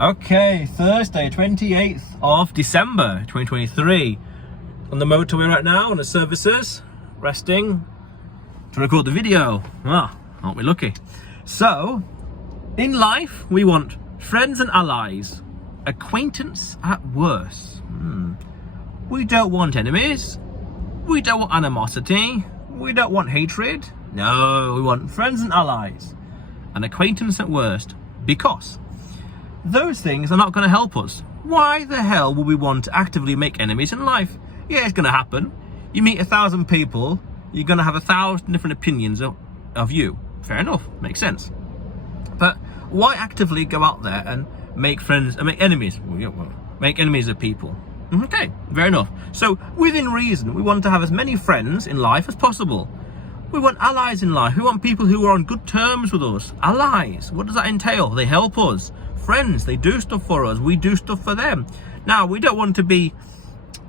Okay, Thursday, 28th of December, 2023. On the motorway right now, on the services, resting to record the video. Ah, aren't we lucky? So, in life, we want friends and allies. Acquaintance at worst. We don't want enemies. We don't want animosity. We don't want hatred. No, we want friends and allies. An acquaintance at worst. Because those things are not going to help us. Why the hell would we want to actively make enemies in life? Yeah, it's going to happen. You meet 1,000 people, you're going to have 1,000 different opinions of you. Fair enough, makes sense. But why actively go out there and make friends and make enemies? Make enemies of people. Okay, fair enough. So within reason, we want to have as many friends in life as possible. We want allies in life. We want people who are on good terms with us. Allies, what does that entail? They help us. Friends, they do stuff for us. We do stuff for them. Now, we don't want to be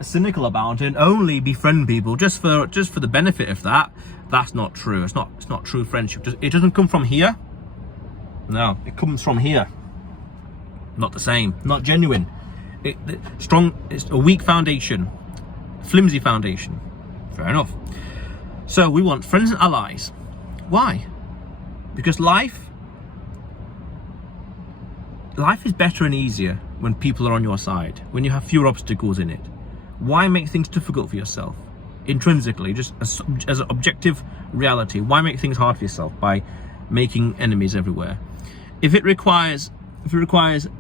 cynical about it and only befriend people just for the benefit of that. That's not true. It's not true friendship. It doesn't come from here. No, it comes from here. Not the same. Not genuine. It's a weak foundation, flimsy foundation. Fair enough. So we want friends and allies. Why? Because life is better and easier when people are on your side, when you have fewer obstacles in it. Why make things difficult for yourself? Intrinsically, just as an objective reality, why make things hard for yourself by making enemies everywhere? If it requires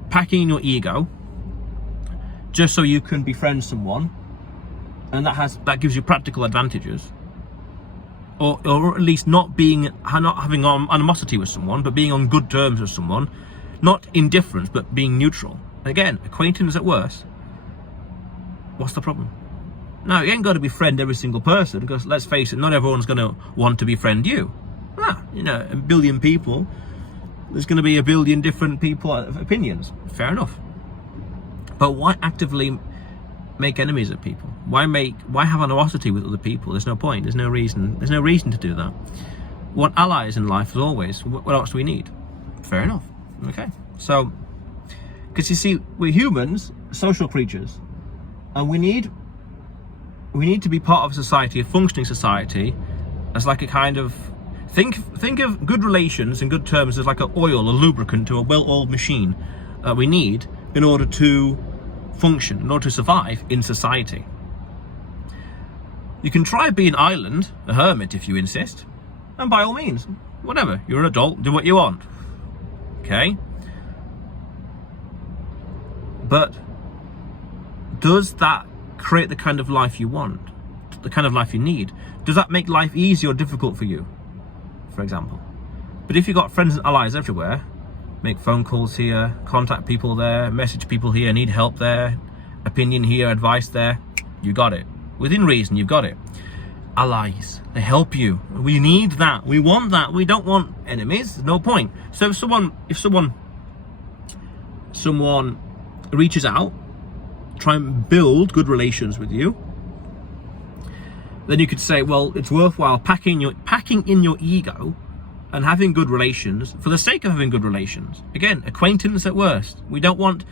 packing in your ego just so you can befriend someone, and that gives you practical advantages, or at least not having animosity with someone, but being on good terms with someone, not indifference, but being neutral. Again, acquaintance at worst. What's the problem? Now, you ain't got to befriend every single person, because let's face it, not everyone's going to want to befriend you. A billion people, there's going to be a billion different people opinions. Fair enough. But why actively make enemies of people? Why have animosity with other people? There's no point. There's no reason to do that. We want allies in life as always. What else do we need? Fair enough. Okay. So, because you see, we're humans, social creatures, and we need to be part of a society, a functioning society, as like a kind of think of good relations and good terms as like an oil, a lubricant to a well-oiled machine that we need in order to function, in order to survive in society. You can try being an island, a hermit if you insist, and by all means, whatever, you're an adult, do what you want. Okay? But does that create the kind of life you want? The kind of life you need? Does that make life easy or difficult for you, for example? But if you've got friends and allies everywhere, make phone calls here, contact people there, message people here, need help there, opinion here, advice there, you got it. Within reason, you've got it. Allies, they help you. We need that. We want that. We don't want enemies. There's no point. So if someone reaches out, try and build good relations with you, then you could say, well, it's worthwhile packing in your ego and having good relations for the sake of having good relations. Again, acquaintance at worst. We don't want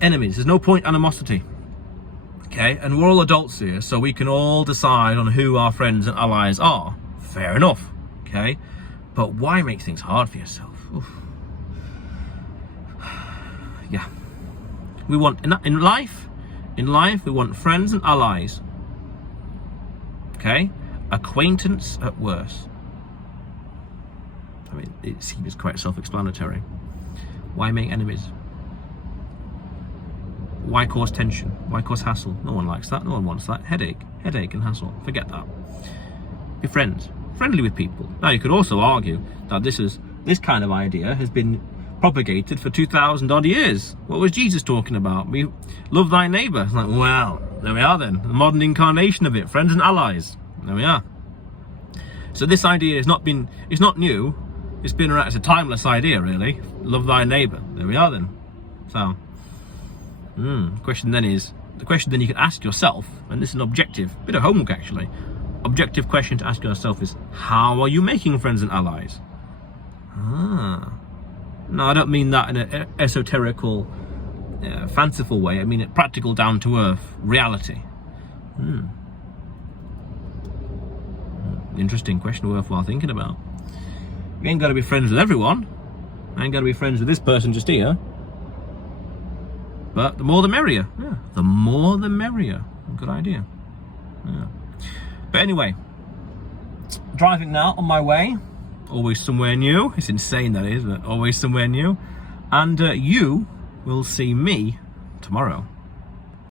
enemies. There's no point animosity. Okay, and we're all adults here, so we can all decide on who our friends and allies are. Fair enough. Okay, but why make things hard for yourself? Oof. Yeah, we want in life we want friends and allies. Okay, acquaintance at worst. I mean, it seems quite self-explanatory. Why make enemies? Why cause tension? Why cause hassle? No one likes that. No one wants that. Headache and hassle. Forget that. Be friendly with people. Now, you could also argue that this kind of idea has been propagated for 2,000 odd years. What was Jesus talking about? We love thy neighbor. It's like, well, there we are then. The modern incarnation of it. Friends and allies. There we are. So this idea it's not new. It's been around. It's a timeless idea, really. Love thy neighbor. There we are then. So, the question then you can ask yourself, and this is an objective, bit of homework actually. Objective question to ask yourself is, how are you making friends and allies? No, I don't mean that in an esoterical, fanciful way. I mean it practical, down to earth reality. Interesting question, worthwhile thinking about. You ain't got to be friends with everyone. I ain't got to be friends with this person just here. But the more the merrier. Yeah, the more the merrier. Good idea. Yeah. But anyway, driving now on my way. Always somewhere new. It's insane, that is, but always somewhere new. And you will see me tomorrow.